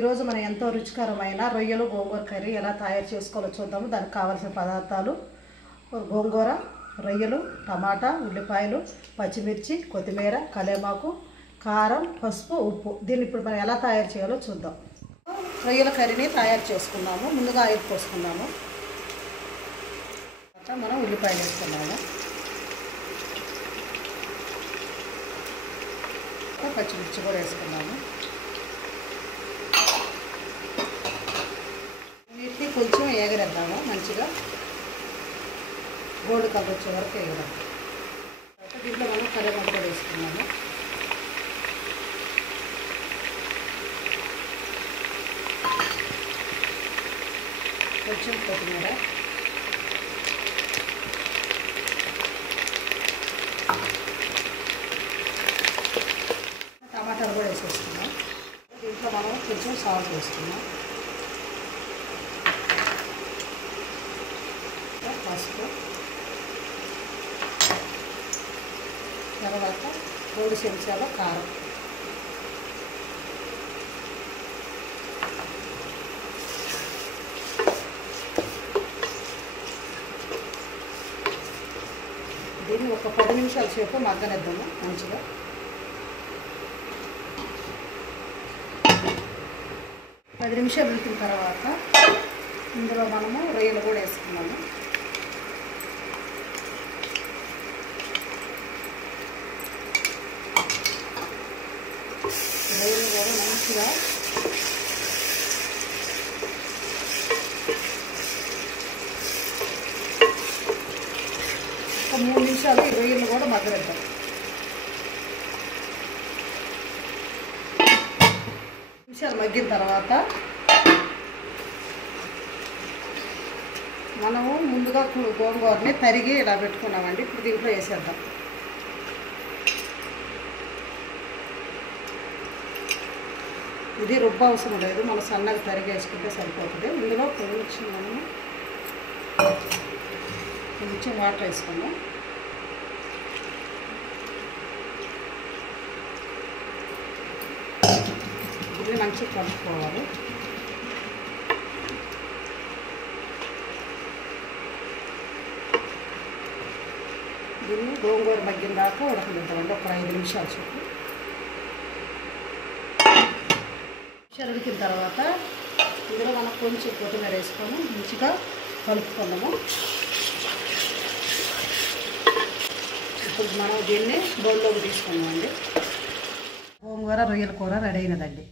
ఈరోజు మనం ఎంతో రుచికరమైన రొయ్యలు గోంగూర కర్రీ ఎలా తయారు చేసుకోవాలో చూద్దాము. దానికి కావాల్సిన పదార్థాలు: గోంగూర, రొయ్యలు, టమాటా, ఉల్లిపాయలు, పచ్చిమిర్చి, కొత్తిమీర, కలేమాకు, కారం, పసుపు, ఉప్పు. దీన్ని ఇప్పుడు మనం ఎలా తయారు చేయాలో చూద్దాం. రొయ్యల కర్రీని తయారు చేసుకున్నాము. ముందుగా ఆయిల్ పోసుకున్నాము. మనం ఉల్లిపాయలు వేసుకున్నాము. పచ్చిమిర్చి కూడా వేసుకున్నాము. వీటిని కొంచెం ఎగరేద్దాము. మంచిగా గోల్డ్ కలర్ వచ్చే వరకు ఎగరేద్దాం. దీంట్లో మనం కరివేపాకు కూడా వేసుకున్నాము. కొంచెం కొత్తిమీర, టమాటాలు కూడా వేసేస్తున్నాం. దీంట్లో మనం కొంచెం సాల్ట్ వేస్తున్నాం. పసుపు, తర్వాత 2 చెంచాల కారం, దీన్ని ఒక 10 నిమిషాల సేపు మగ్గనిద్దాము. మంచిగా 10 నిమిషాలు ఉడికిన తర్వాత ఇందులో మనము రొయ్యలు కూడా వేసుకున్నాము. రొయ్యలు కూడా మంచిగా ఒక 3 నిమిషాలు ఈ రొయ్యలు కూడా మగ్గనిద్దాం. నిమిషాలు మగ్గిన తర్వాత మనము ముందుగా గోంగూరని తరిగి ఇలా పెట్టుకున్నామండి. ఇప్పుడు దీంట్లో వేసేద్దాం. ఇది రుబ్బ అవసరం లేదు, మనం సన్నగా తరిగి వేసుకుంటే సరిపోతుంది. ఇందులో కొంచెం వాటర్ వేసుకుందాం. ఇది మంచిగా కలుపుకోవాలి. దీన్ని గోంగూర మగ్గిన దాకా ఉడకనిద్దామండి. ఒక 5 నిమిషాలు చెప్పు. ఉడికిన తర్వాత ఇందులో మనం కొంచెం కొత్తిమీర వేసుకొని మంచిగా కలుపుకున్నాము. ఇప్పుడు మనం దీన్ని బౌల్లోకి తీసుకున్నామండి. గోంగూర రొయ్యల కూర రెడీ అయినదండి.